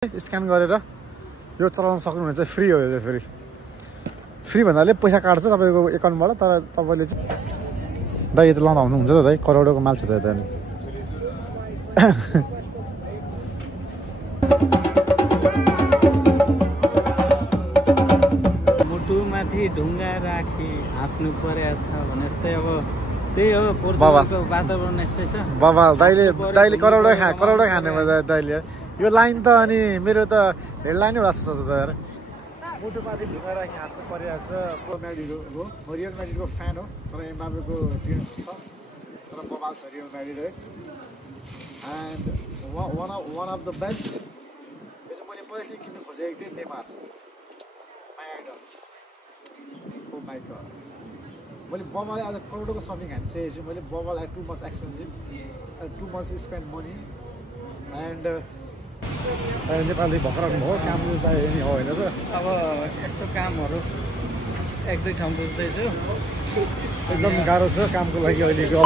Scan गरेर यो चलाउन सक्नुहुनेछ फ्री हो यो फेरि फ्री भन्नाले पैसा काट्छ तपाईको एकाउन्टबाट तर तपाईले चाहिँ दाइ त लाउँदा हुन्छ त दाइ करोडको माल छ त दाइ मुटुमाथि ढुङ्गा राखी हाँस्नु पर्या छ भने जस्तै अब त्यही हो पोर्चुगलको वातावरण यस्तै छ बाबा दाइले करोडै खाने भयो दाइले यो लाइन त अनि मेरो त हेडलाइनै जस्तो छ त यार मुटुमाथि ढुङ्गा राखी हाँस्नु परिरहेको छ प्रो म्याड्रिडको हो म रियल म्याड्रिडको फ्यान हो तर एम्बापेको टिम छ तर बबाल छ रियल म्याड्रिड है and one of the best यो चाहिँ मैले पहिला किन्नु खोजेको थिएँ Neymar my idol oh my god मैले बबालले आज करोडको सपिङ हानिसकेको छु मैले बबाल at too much expensive too much spend money and Nepali भर्खर हो काम बुझ्दा नि हो होइन त अब यस्तो कामहरू एक दुई ठाउँ बुझ्दैछु एकदम गाह्रो छ कामको लागि अहिलेको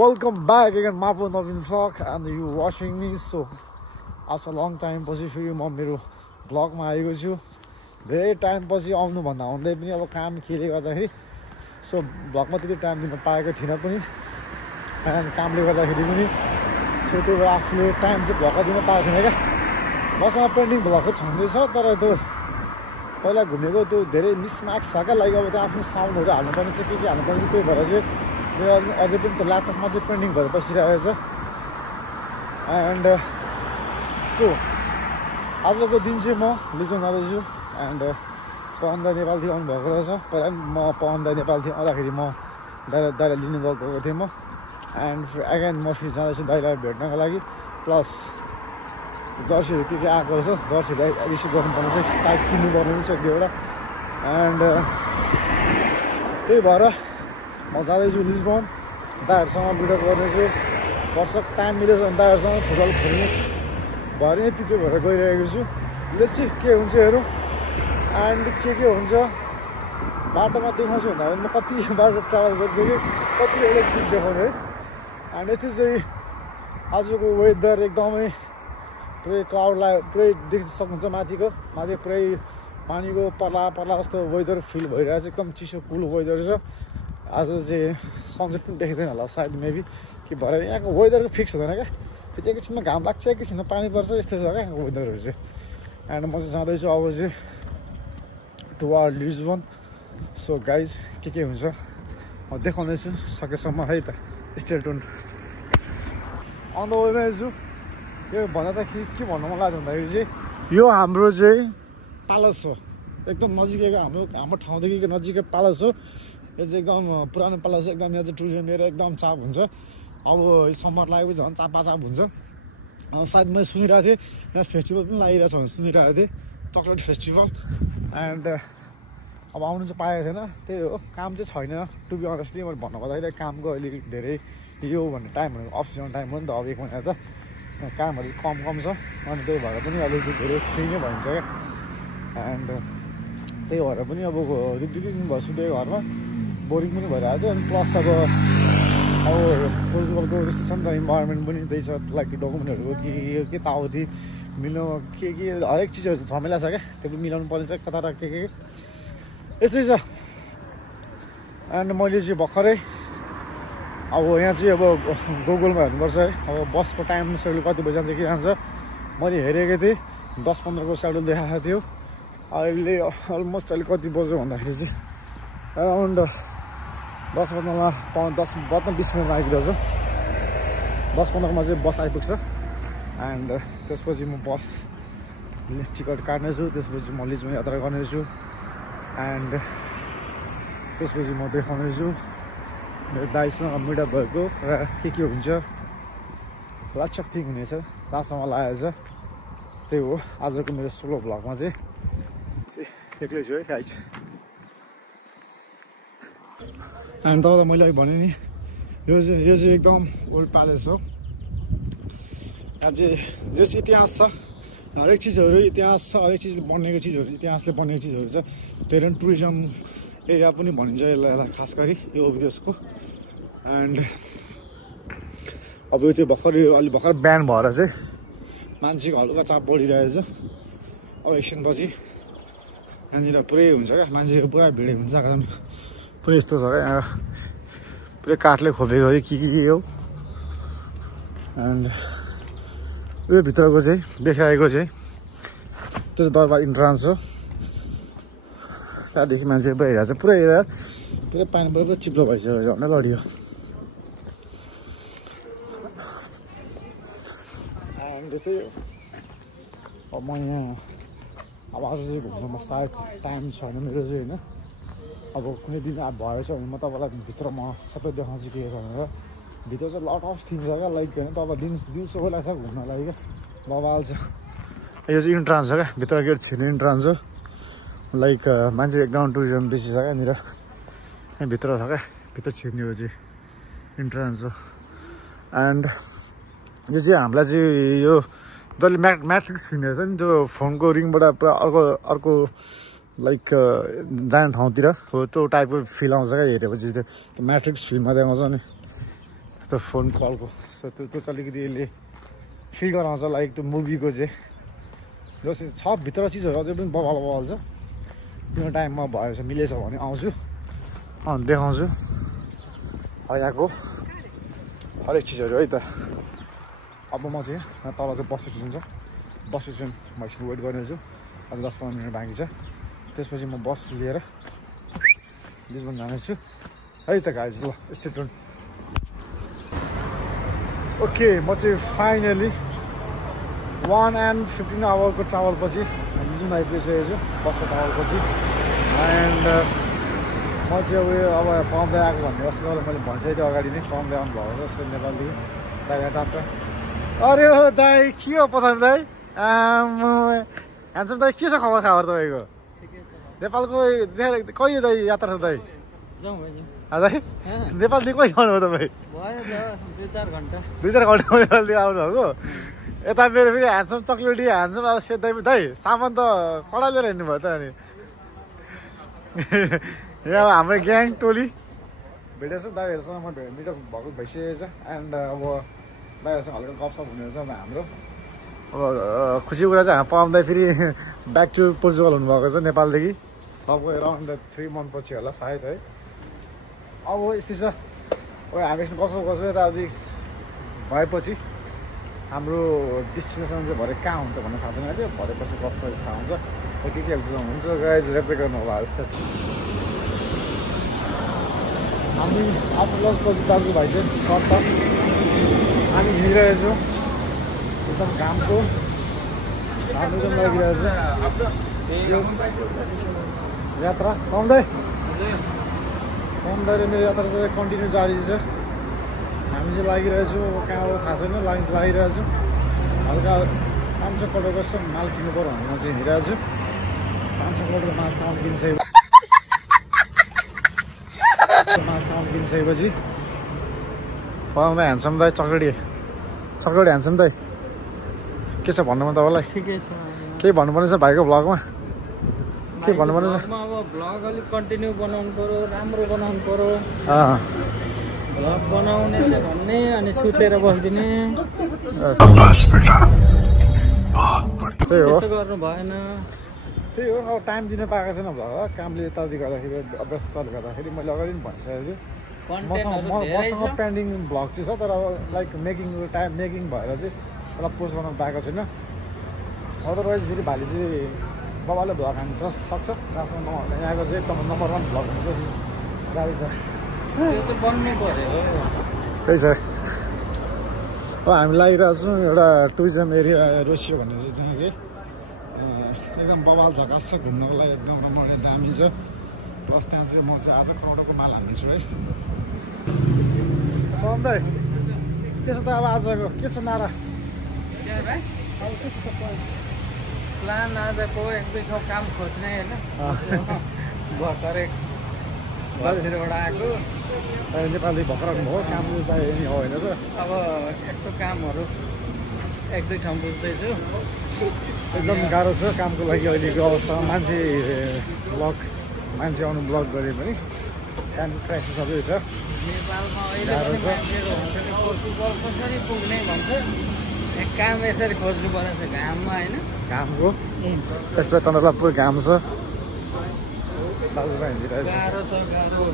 वेलकम ब्याक अगेन माफु Navin vlog and you watching me so after long time पछि फेरि म मेरो भ्लगमा आएको छु धेरै टाइम पछि आउनुभन्दा हुँदै पनि अब काम केले गर्दाखेरि सो भ्लगमा त्यति टाइम दिन पाएको थिइनँ पनि एन्ड कामले गर्दाखेरि पनि सो त्यो भएर आफूले टाइम चाहिँ भ्लगमा दिन पाएको थिएन क्या मसँग पेन्डिङ भ्लगहरू छँदैछ तर त्यो पहिला घुमेको त्यो धेरै मिसम्याच छ क्या लाइक अब त्यो आफ्नो साउन्डहरू हाल्नुपर्ने चाहिँ के हाल्नुपर्ने चाहिँ त्यही भएर चाहिँ मेरो अझै पनि त्यो ल्यापटपमा चाहिँ पेन्डिङ भएर बसिरहेको छ एन्ड सो आजको दिन चाहिँ म लिजोन जाँदैछु एन्ड पवन दाइ नेपालदेखि आउनुभएको रहेछ पहिला पनि म पवन दाइ नेपालदेखि आउँदाखेरि म दाइलाई लिनु गएको थिएँ म एन्ड अगेन म फेरि जाँदैछु दाइलाई भेट्नको लागि प्लस जर्सीहरू के आएको रहेछ जर्सीलाई रिसिभ गर्नुपर्ने छ साइड किन्नुपर्ने पनि छ एक दुईवटा एन्ड त्यही भएर म जाँदैछु लिजबन दाइहरूसँग भिडियो गर्दैछु वर्ष टाइम मिलेछ भने दाइहरूसँग फुटबल खेल्ने भएर यति चाहिँ भएर गइरहेको छु लेट्सी के हुन्छ हेरौँ एन्ड के हुन्छ बाटोमा देखाउँछु भन्दा पनि म कति बाटो ट्राभल गरिसकेँ कति एउटा चिज देखाउनु है एन्ड यस्तै चाहिँ आजको वेदर एकदमै पुरै क्लाउडलाई पुरै देख्न सक्नुहुन्छ माथि पुरै पानीको पर्ला जस्तो वेदर फिल भइरहेको छ एकदम चिसो कुल वेदर छ आज चाहिँ सनसेट पनि देखिँदैन होला सायद मेबी कि भएर यहाँको वेदरको फिक्स हुँदैन क्या फेरि एकैछिनमा घाम लाग्छ एकैछिनमा पानी पर्छ यस्तै छ क्या यहाँको वेदरहरू चाहिँ एन्ड म चाहिँ जाँदैछु अब चाहिँ to our Lisbon so guys के हुन्छ म देखाउनेछु सकेसम्म है त स्टे ट्युन अन द वेमा छु यो भन्दा त के भन्नु मन लाग्यो भन्दाखेरि चाहिँ यो हाम्रो चाहिँ पालस हो एकदम नजिकैको हाम्रो ठाउँदेखिको नजिकै पालस हो यो चाहिँ एकदम पुरानो पालस हो एकदम यहाँ चाहिँ टुरिज्म लिएर एकदम चाप हुन्छ अब समर लागेपछि झन् चाप हुन्छ सायद मैले सुनिरहेको थिएँ यहाँ फेस्टिभल पनि लागिरहेछ भनेर सुनिरहेको थिएँ चक्लेट फेस्टिभल एन्ड अब आउनु चाहिँ पाएको थिएन त्यही हो काम चाहिँ छैन टु बी अनेस्टली मैले भन्नु पर्दाखेरि कामको अहिले धेरै यो भन्ने टाइम भनेको अफ सिजन टाइम हो नि त अब एक महिना त कामहरू कम छ अनि त्यही भएर पनि अहिले चाहिँ धेरै फ्री नै भइन्छ क्या एन्ड त्यही भएर पनि अब दुई दिन भयो सुतेको घरमा बोरिङ पनि भइरहेको थियो अनि प्लस अब पोर्चुगलको जस्तो छ नि त इन्भाइरोमेन्ट पनि त्यही छ लाइक डकुमेन्टहरूको के ताउती मिल्नु के हरेक चिजहरू झमेला छ क्या त्यो पनि मिलाउनु पर्ने छ कता के यस्तै छ एन्ड मैले चाहिँ भर्खरै अब यहाँ चाहिँ अब गुगलमा हेर्नुपर्छ है अब बसको टाइम सेड्युल कति बजी जान्छ के जान्छ मैले हेरेको थिएँ 10-15को सेड्युल देखाएको थियो अहिले अलमोस्ट अहिले कति बज्यो भन्दाखेरि चाहिँ अराउन्ड 10:20 मिनटमा आइपुग्छ 10:15मा चाहिँ बस आइपुग्छ एन्ड त्यसपछि म बस टिकट काट्नेछु त्यसपछि म लिजमा यात्रा गर्नेछु एन्ड त्यसपछि म देखाउनेछु मेरो दाइसँग मिटअप भएको र के हुन्छ लट्स अफ थिङ हुनेछ कहाँसम्म लागेको छ त्यही हो आजको मेरो सोलो भ्लगमा चाहिँ एक्लै छु है गाइज एन्ड तपाईँलाई मैले अहिले भने नि यो चाहिँ एकदम ओल्ड प्यालेस हो यहाँ चाहिँ जस इतिहास छ हरेक चिजहरू इतिहास छ हरेक चिज बनेको चिजहरू इतिहासले बनेको चिजहरू छ धेरै टुरिज्म एरिया पनि भनिन्छ यसलाई खास गरी यो विदेशको एन्ड अब यो चाहिँ भर्खर ब्यान भएर चाहिँ मान्छेको हल्का चाप बढिरहेछ अब एकछिनपछि यहाँनिर पुरै हुन्छ क्या मान्छेको पुरा भिड हुन्छ एकदम पुरै यस्तो छ क्या यहाँ पुरै काठले खोपेको के हो एन्ड उयो भित्रको चाहिँ देखाएको चाहिँ त्यो चाहिँ दरबार इन्ट्रान्स हो त्यहाँदेखि मान्छे बाहिर चाहिँ पुरै पानी पुरै चिप्लो भइसकेको छ झन्डै लडियो एन्ड त्यही अब म यहाँ अब आज चाहिँ घुम्नुमा सायद टाइम छैन मेरो चाहिँ होइन अब कुनै दिन अब भएछ भने म तपाईँलाई भित्र म सबै देखाउँछु के भनेर भित्र चाहिँ लट अफ थिङ्स छ क्या लाइक होइन तपाईँ दिउँसोको लाग्छ घुम्न लागि क्या बबाल छ यो चाहिँ इन्ट्रान्स हो क्या भित्र गेट छिर्ने इन्ट्रान्स हो लाइक मान्छे एकदम टुरिज्म बेसी छ क्या यहाँनिर यहाँभित्र छ क्या भित्र छिर्ने हो चाहिँ इन्ट्रान्स हो एन्ड यो चाहिँ हामीलाई चाहिँ यो जसले म्याट्रिक्स फिल्म हेर्छ नि त्यो फोनको रिङबाट पुरा अर्को लाइक जाने ठाउँतिर हो त्यो टाइपको फिल आउँछ क्या हेरेपछि त्यो म्याट्रिक्स फिल्ममा देखाउँछ नि त्यो फोन कलको सो त्यो चाहिँ अलिकति यसले फिल गराउँछ लाइक त्यो मुभीको चाहिँ जसरी छ भित्र चिजहरू अझै पनि बवाल छ त्यो टाइममा भएछ मिलेछ भने आउँछु अनि देखाउँछु यहाँको हरेक चिजहरू है त अब म चाहिँ तल चाहिँ बस स्टेसन छ बस स्टेसन म एकछिन वेट गर्नेछु अझ 10-15 मिनट बाँकी छ त्यसपछि म बस लिएर लिस्बन जानेछु है त गाइज ल स्टे ट्युन ओके म चाहिँ फाइनली 1:15 आवरको ट्राभलपछि लिस्बन आइपुगिसकेको छु बसको ट्राभलपछि एन्ड म चाहिँ अब पम्दै आएको भन्ने जस्तो मैले भनिसकेको थिएँ अगाडि नै पम्दै आउनु भएको छ नेपालदेखि दाइ टाप्छ अरे हो दाइ के हो पठाउनु दाइ ह्यान्डसम दाइ के छ खबर तपाईँको नेपालको कहिले दाइ यात्रा छ दाइ दाइ नेपालदेखि कहिले आउनु हो तपाईँ 2-4 घन्टा नेपालदेखि आउनुभएको यता मेरो फेरि ह्यान्डसम चक्लेटी ह्यान्डसम अब सेत दाइ सामान त कडा लिएर हिँड्नुभयो त अनि यहाँ हाम्रो ग्याङ टोली भेटेको छ दाइहरूसँग म मिटअप भएको भइसकेको छ एन्ड अब दाइहरूसँग हल्का गफसप हुने रहेछ हाम्रो अब खुसीको कुरा चाहिँ हामी पाउँदा फेरि ब्याक टु पोर्चुगल हुनुभएको छ नेपालदेखि अब एराउन्ड 3 मन्थ पछि होला सायद है अब यस्तै छ अब हामी यसो गफसप गर्छौँ यताउति भएपछि हाम्रो डेस्टिनेसन चाहिँ भरे कहाँ हुन्छ भन्ने थाहा छैन अहिले भरे पछि गफ थाहा हुन्छ के हुन्छ गाइज रेप्दै गर्नु होला जस्तो हामी आफ्नो लजपछि दाजुभाइ चाहिँ सर्ट हामी हिँडिरहेछौँ एकदम घामको एकदम लागिरहेछ यात्रा पाउँदै मेरो यात्रा चाहिँ कन्टिन्यू जारी छ हामी चाहिँ लागिरहेछौँ कहाँ हो थाहा छैन लागिरहेछौँ हल्का 500 करोडको जस्तो माल किन्नु पऱ्यो भने म चाहिँ हिँडिरहेको छु 500 करोडको माल सामान किनिसकेपछि पाउँदा ह्यान्डसम दाइ चक्लेटी ह्यान्डसम दाइ के छ भन्नुमा तपाईँलाई ठिकै छ केही भन्नुपर्ने छ भाइको भ्लगमा के भन्नुपर्ने छ अब भ्लग अलिक कन्टिन्यू बनाउनु पऱ्यो राम्रो बनाउनु पऱ्यो भ्लग बनाउने चाहिँ भन्ने अनि सुतेर बस्दिने त्यही हो गर्नु भएन त्यही हो अब टाइम दिन पाएको छैन भ्लग कामले यताउति गर्दाखेरि व्यस्तताले गर्दाखेरि मैले अगाडि पनि भनिसकेको थिएँ मसँग पेन्डिङ भ्लग चाहिँ छ तर अब लाइक मेकिङ भएर चाहिँ त्यसलाई पोस्ट गर्न पाएको छैन अदरवाइज फेरि भाइले चाहिँ बाबाले भ्लग हान्नु सक्छ राम्रोसँग यहाँको चाहिँ एकदम नम्बर 1 भ्लग हुन्छ गाडी छ त्यही छ अब हामी लागिरहेको छौँ एउटा टुरिज्म एरिया रोसियो भन्ने चाहिँ चाहिँ एकदम बवाल झकास छ घुम्नको लागि एकदम रमाइलो दामी छ प्लस त्यहाँ चाहिँ म चाहिँ आज करोडको माल हान्दैछु है भन्दै के छ त अब आजको के छ नारा अब के छ प्लान आजको 1-2 ठाउँ काम खोज्ने होइन भर्खरै बाहिरबाट आएको नेपाली भर्खर आउनुभयो काम चाहिँ होइन त अब यस्तो कामहरू 1-2 ठाउँ बुझ्दैछु एकदम गाह्रो छ कामको लागि अहिलेको अवस्थामा मान्छे आउनु ब्लक गरे पनि काम क्राइसिस सबै छ नेपालमा अहिले पनि मान्छेहरू हुन्छ कि पोर्टुगल कसरी पुग्ने भन्छ काम यसरी खोज्नु पर्छ घाममा होइन घामको त्यस्तो टन्डला पुरै घाम छ दाजुभाइ हिँडिरहेको गाह्रो छ गाह्रो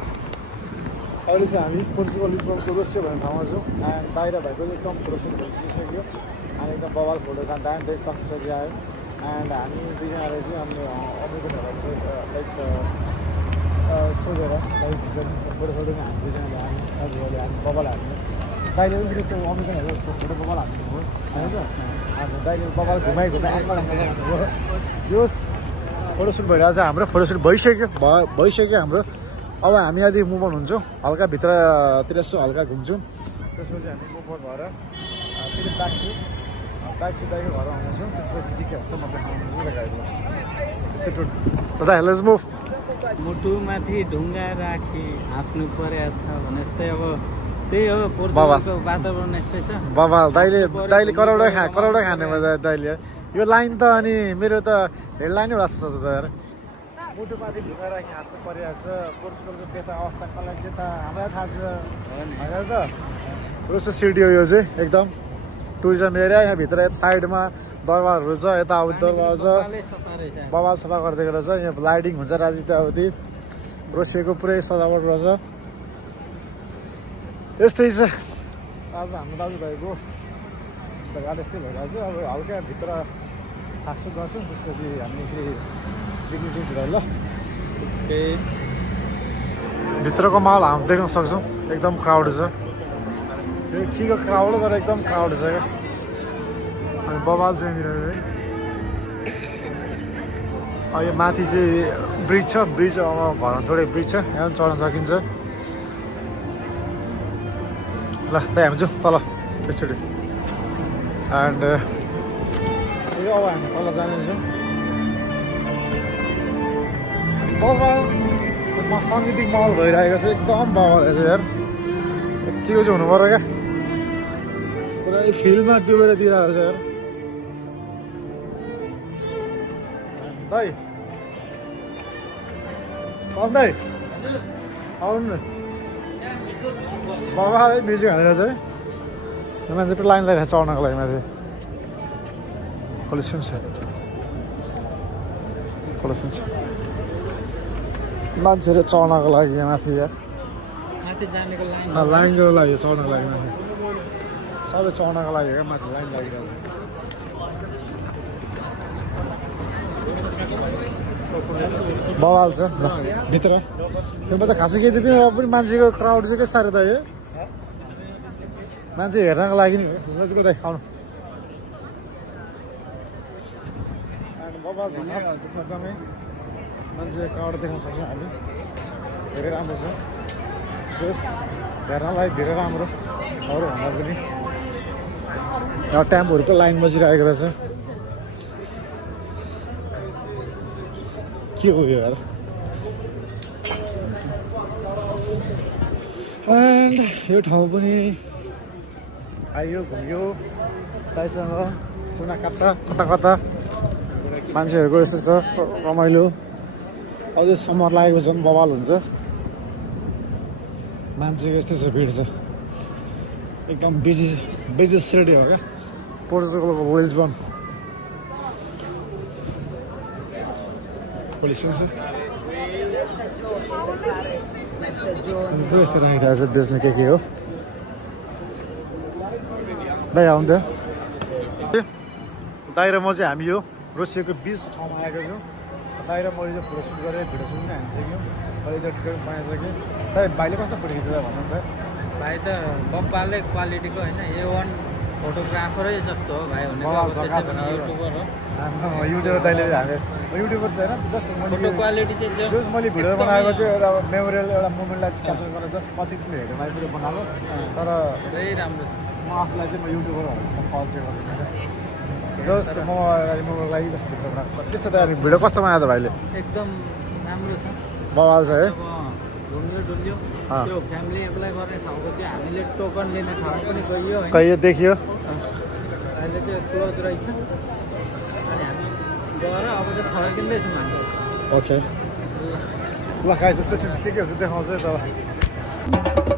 अहिले चाहिँ हामी पोर्चुगल लिस्बनको रोसियो भन्ने ठाउँमा छौँ एन्ड बाहिर भएको एकदम प्रोसेस भइसक्यो अनि एकदम बवाल फोटो दामी चक्की आयो एन्ड हामी दुईजनाले चाहिँ हामी अमेरिकनहरूलाई चाहिँ लाइक सोधेर लाइक फोटो हामी दुईजनाले हामी दाजुभाइले हामी बवाल हाल्ने दाइले पनि फेरि त्यो अमेरिकनहरू फोटो बवाल हाल्नु हो होइन त अन्त दाइले बवाल घुमाइ आङ्कल यो फोटोसुट भइरहेको छ हाम्रो फोटोसुट भइसक्यो हाम्रो अब हामी यदि मुभ अन हुन्छौँ हल्का भित्रतिर यसो हल्का घुम्छौँ त्यसपछि हामी मुभ अन भएर फेरि ब्याक टु दाइको घर आउँछौँ त्यसपछि के हुन्छ म देखाउनु त्यस्तै दादा लेट्स मुभ मुटुमाथि ढुङ्गा राखी हाँस्नु परेको छ भने जस्तै अब त्यही हो पोर्चुगलको वातावरण यस्तै छ बाबा दाइले करौडा खाने भयो दाइले यो लाइन त अनि मेरो त हेडलाइनै जस्तो छ त यार मुटुमाथि ढुङ्गा राखी हाँस्नु परिरहेको छ पोर्चुगलको त्यस्ता अवस्था कसलाई के त हामीलाई थाहा छ होइन त रोसो सिटी हो यो चाहिँ एकदम टुरिज्म एरिया यहाँ भित्र साइडमा दरबारहरू छ यता अब दरबार छ बवाल सफा गरिदिएको रहेछ यहाँ लाइटिङ हुन्छ राति त्यहाँउति रोसिएको पुरै सजावट रहेछ यस्तै छ आज हाम्रो दाजुभाइको गाडी यस्तै भइरहेको छ अब हल्का भित्र छाकछुक गर्छौँ त्यसपछि हामी फेरि पिकनिक ल भित्रको माहौल हामी देख्न सक्छौँ एकदम क्राउड छ त्यो केको क्राउड तर एकदम क्राउड छ क्या अनि बवाल चाहिँ यहाँनिर है यो माथि चाहिँ ब्रिज छ ब्रिज अब घरमा थोरै ब्रिज छ यहाँ पनि चढ्न सकिन्छ ल दाइ हामी जाउँ तल एकचोटि एन्ड यो अब हामी तल जानेछौँ बवाल साङ्गीतिक माहौल भइरहेको छ एकदम बवाल यार यतिको चाहिँ हुनु पऱ्यो क्या पुरै फिल्डमा डुबेर दिइरहेको छ यार दाइ दाइ आउनु न बाबा म्युजिक हालेर चाहिँ है मान्छे पुरा लाइन लगाएर चढ्नको लागि माथि पोल्युसन छ मान्छेहरू चढ्नको लागि माथि यार लाइनको लागि चढ्नको लागि माथि सबै चढ्नको लागि क्या माथि लाइन लागिरहेको छ बवाल छ भित्र त्यो त खासै केही दिँदैन र पनि मान्छेको क्राउड चाहिँ के साह्रो त यो मान्छे हेर्नको लागि नि हो नजिक दाइ आउनु बवाल एकदमै मान्छे क्राउड देख्न सक्छौँ हामी धेरै राम्रो छ जस हेर्नलाई धेरै राम्रो अरू भन्दा पनि यहाँ टेम्पोहरूको लाइन बजिरहेको रहेछ के हो यो यार यो ठाउँ पनि आइयो घुम्यो दाइसँग कुना काट्छ कता मान्छेहरूको यस्तो छ रमाइलो अझै समर लागेको छ बवाल हुन्छ मान्छेको यस्तै छ भिड छ एकदम बिजी सिटी हो क्या पोर्चुगलको लिस्बन पोल्युसन छ यस्तो राखिरहेको छ बेच्ने के हो दाइ आउँथ्यो दाइ र म चाहिँ हामी यो रोसिएको बिच ठाउँमा आएको छौँ दाइ र मैले चाहिँ फोटोसुट गरेर भिडियो सुट पनि हानिसक्यौँ अहिले त ठिकै बनाइसक्यो दाइ भाइले कस्तो फोटो खिच्दा भन्नु त भाइ त बब्बाले क्वालिटीको होइन A1 फोटोग्राफरै जस्तो हो भाइ हुने युट्युबर हो युट्युबर दाइले हामी युट्युबर चाहिँ होइन जस्ट फोटो क्वालिटी चाहिँ जस्ट मैले भिडियो बनाएको चाहिँ एउटा मेमोरियल एउटा मोमेन्टलाई चाहिँ क्याप्चर गरेर जस्ट पछि पनि हेरेँ मैले भिडियो बनाएको तर धेरै राम्रो छ म आफूलाई चाहिँ म युट्युबर कल्चर गर्छु जस्ट म लागि जस्तो भिडियो बनाएको के छ त भिडियो कस्तो बनायो त भाइले एकदम राम्रो छ बवाल छ है डुल्यो त्यो फ्यामिली एप्लाई गर्ने ठाउँको चाहिँ हामीले टोकन लिने ठाउँ पनि गइयो कहिले देखियो अहिले चाहिँ क्लोज रहेछ अनि हामी गएर अब चाहिँ फर्किँदैछौँ हामी ओके ल गाइस जस्तो के हुन्छ देखाउँछ त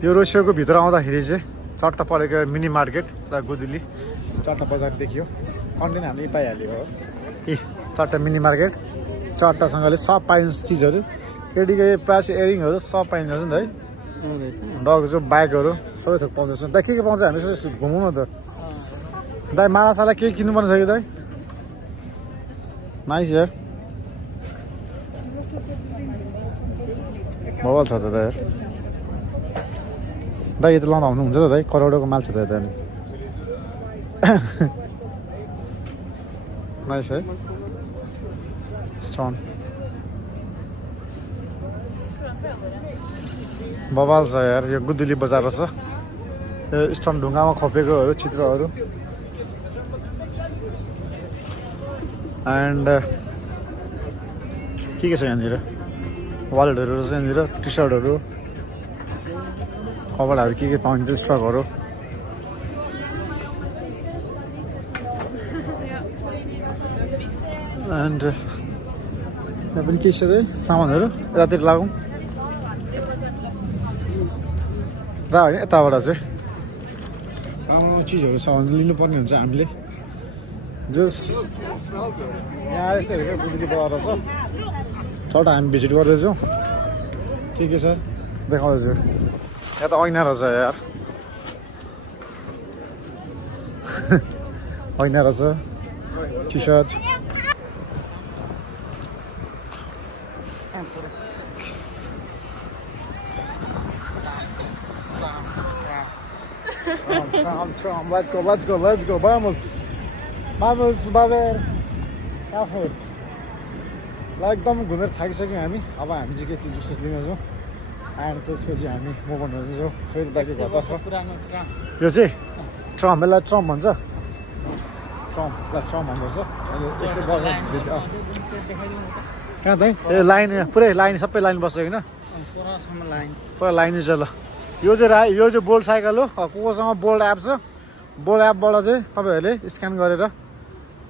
यो रोसियोको भित्र आउँदाखेरि चाहिँ चट्ट परेको मिनी मार्केट र गुदुली चट्ट बजार देखियो कन्टेन्ट हामी पाइहाल्यो हो ए चट्ट मिनी मार्केट चट्टसँगले सब पाइन्छ चिजहरू केटीको प्राइस इयरिङहरू सब पाइन्छ नि त है डगजो बाइकहरू सबै थोक पाउँदैछ दाइ के पाउँछ हामी यसो घुमौँ न त दाइ मालासाला के किन्नुपर्ने छ कि दाइ नाइस यार बवाल छ त दाइ दाइ यो त लाउँदा हुन्छ त दाइ करोडको माल छ त यता नाइस है स्ट्रङ बवाल छ यार यो गुदुली बजार रहेछ यो स्टोन ढुङ्गामा खोपेकोहरू चित्रहरू एन्ड के छ यहाँनिर वालेटहरू रहेछ यहाँनिर टी सर्टहरू कपडाहरू के पाइन्छ स्टकहरू एन्ड यहाँ पनि के छ सामानहरू यतातिर लागौँ दा होइन यताबाट चाहिँ राम्रो चिजहरू छ भने लिनुपर्ने हुन्छ हामीले जस यहाँ आएछ हेरेर गुदुली बजार छ चट्ट हामी भिजिट गर्दैछौँ के छ देखाउँदैछु यहाँ त ऐना रहेछ यार ऐना रहेछ T shirt Let's go, vamos, baber, cafe. एकदम घुमेर थाकिसक्यौँ हामी अब हामी चाहिँ के चिज जुस लिनेछौँ एन्ड त्यसपछि हामी म भन्दैछौँ फेरि बाँकी घरतर्फ यो चाहिँ ट्रम्प यसलाई ट्रम्प भन्छ ट्रम्प भन्दछ कहाँ त ए लाइन पुरै लाइन सबै लाइन बस्छ होइन पुरा लाइन छ ल यो चाहिँ बोल्ड साइकल हो कोसँग बोल्ड एप छ बोल्ड एपबाट चाहिँ तपाईँहरूले स्क्यान गरेर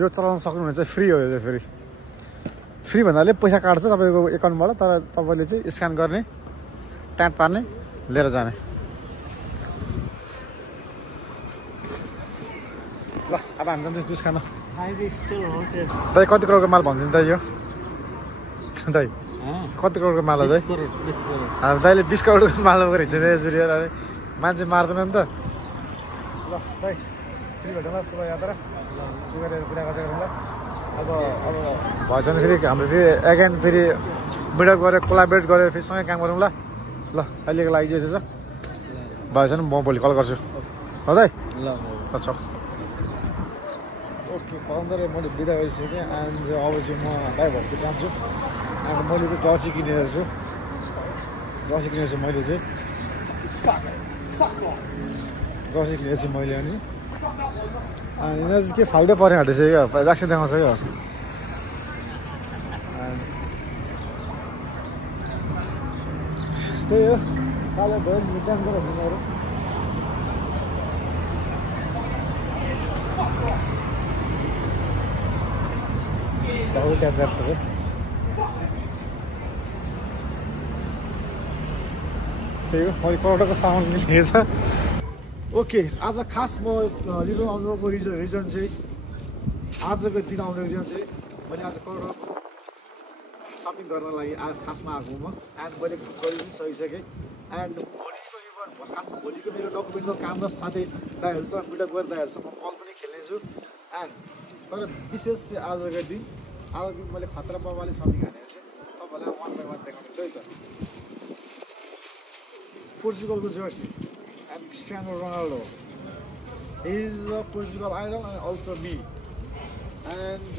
यो चलाउन सक्नुहुनेछ फ्री हो यो चाहिँ फेरि फ्री भन्नाले पैसा काट्छ तपाईँको एकाउन्टबाट तर तपाईँले चाहिँ स्क्यान गर्ने ट्याप पार्ने लिएर जाने ल अब हामी जान्छौँ जुस खान दाइ कति करोडको माल भनिदिनु दाइ यो दाइ कति करोडको माल हो दाइ अब दाइले 20 करोडको माल बोकेर हिँड्दैन यसरी अरे मान्छे मार्दैन नि त ल दाइ फेरि भेटौँला शुभ यात्रा के गरेर कुरा गर्दै गरौँ ल अब भएछ भने फेरि हाम्रो फेरि एगेन फेरि मिडअप गरेर कोलाबरेट गरेर फेरि सँगै काम गरौँ ल ल अहिलेको लागि चाहिँ छ भएछ भने म भोलि कल गर्छु हो दाइ ल छ ओके फर्दर मैले बिदा गरिसकेँ एन्ड अब चाहिँ म दाइ भएको जान्छु एन्ड मैले चाहिँ जर्सी किनेको छु मैले चाहिँ जर्सी किनेको छु मैले अनि यिनीहरू चाहिँ के फाल्टै परेन हटेछ क्या राक्सी देखाउँछ क्या त्यही हो कालो भएन जान्छ र यिनीहरू त्यही हो मैले करोडको सामान लिएको छ ओके आज खास म रिजन आउनुको रिजन चाहिँ आजको दिन आउने रिजन चाहिँ मैले आज करोड सपिङ गर्न लागि खासमा आएको म एन्ड मैले गरि पनि सकिसकेँ एन्ड भोलिको मेरो डकुमेन्टको काम र साथै दाइहरूसँग मिटअप गरेर दाइहरूसँग कल पनि खेल्नेछु एन्ड तर विशेष चाहिँ आजको दिन मैले खतरा बाबाले सपिङ हानेको छु तपाईँलाई 1 by 1 देखाउनेछु है त पोर्चुगलको Jersey and Cristiano Ronaldo. He is a Portugal idol and also me. And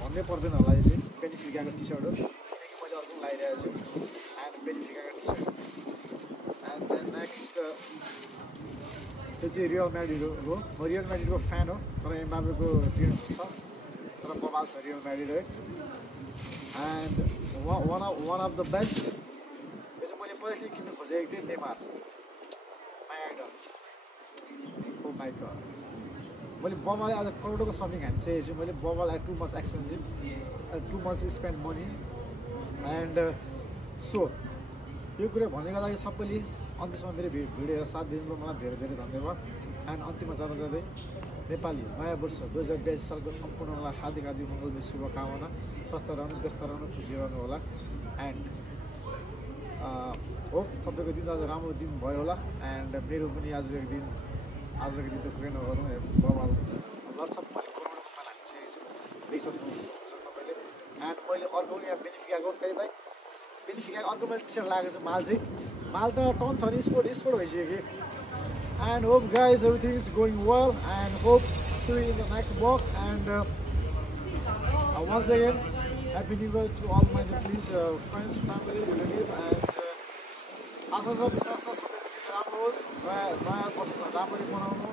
भन्नै पर्दैन होला यो चाहिँ बेनिफिकाको टी सर्ट हो किनकि मैले अर्को लगाइरहेको छु एन्ड बेनिफिकाको T shirt and then next त्यो चाहिँ रियल म्याड्रिड हो म रियल म्याड्रिडको फ्यान हो तर एम्बापेको टिम छ तर बबाल छ रियल म्याड्रिड है and one of the best यो चाहिँ मैले पहिला किन्नु खोजेको थिएँ नेमार मैले बबाले आज करोडको सपिङ हानिसकेको छु मैले बबालाई too much expensive too much spend money and so यो कुरा भनेको लागि सबैले अन्त्यसम्म मेरो भिडियो साथ दिनुको मलाई धेरै धेरै धन्यवाद। एन्ड अन्तिममा जाँदा जाँदै नेपाली नयाँ वर्ष 2022 सालको सम्पूर्णलाई हार्दिक हार्दिक मङ्गलमय शुभकामना। स्वस्थ रहनु, व्यस्त रहनु, खुसी रहनु होला। एन्ड होप तपाईँको दिन आज राम्रो दिन भयो होला। एन्ड मेरो पनि आजको दिन त कुरै नगरौँ बवाल लट्सप मैले करोडको माल हालिसकेको छु देखिसक्नुहुन्छ तपाईँले। एन्ड मैले अर्को पनि यहाँ बेनिफिकाको कहिले दाइ बेनिफिकाको अर्को मैले टी सर्ट लगाएको छु। माल त टन छ नि स्पोर्ट भइसक्यो कि। And hope guys everything is going well and hope see you in the next blog. And once again happy new year to all my please friends, family, relative and आशा छ विश्वास छ सबै राम्रो होस् र नयाँ वर्ष राम्ररी मनाउनु।